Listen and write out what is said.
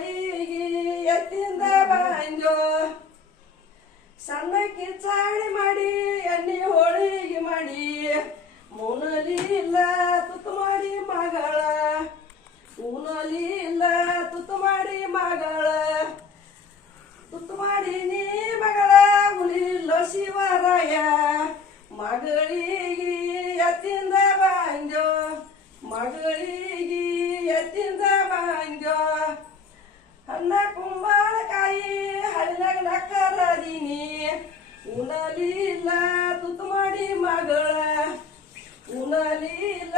ಮಗಳಿಗೆ ಎತ್ತಿಂದ ಬಂದೋ ಸಣ್ಣಕ್ಕೆ ಚಾಳಿ ಮಾಡಿ ಎಣ್ಣೆ ಹೋಳಿಗೆ ಮಾಡಿ ಮುನಲಿಲ್ಲ ತುತ್ತು ಮಾಡಿ ಮಗಳ ಉನಲಿಲ್ಲ ತುತ್ತು ಮಾಡಿ ಮಗಳ ತುತ್ತು ಮಾಡಿ ನೀ ಮಗಳ ಉಳಿಲ್ಲ ಶಿವರಾಯ ಮಗಳಿಗೆ ಎತ್ತಿಂದ ಬಂದೋ ಮಗಳಿಗೆ ಎತ್ತಿಂದ ಬಂದೋ ಅನ್ನ ಕುಂಬಳಕಾಯಿ ಹಳ್ಳಿನಾಗ ನಕ್ಕರದೀನಿ ಉಣಲಿಲ್ಲ ತುತ್ತು ಮಾಡಿ ಮಗಳ ಉಣಲಿಲ್ಲ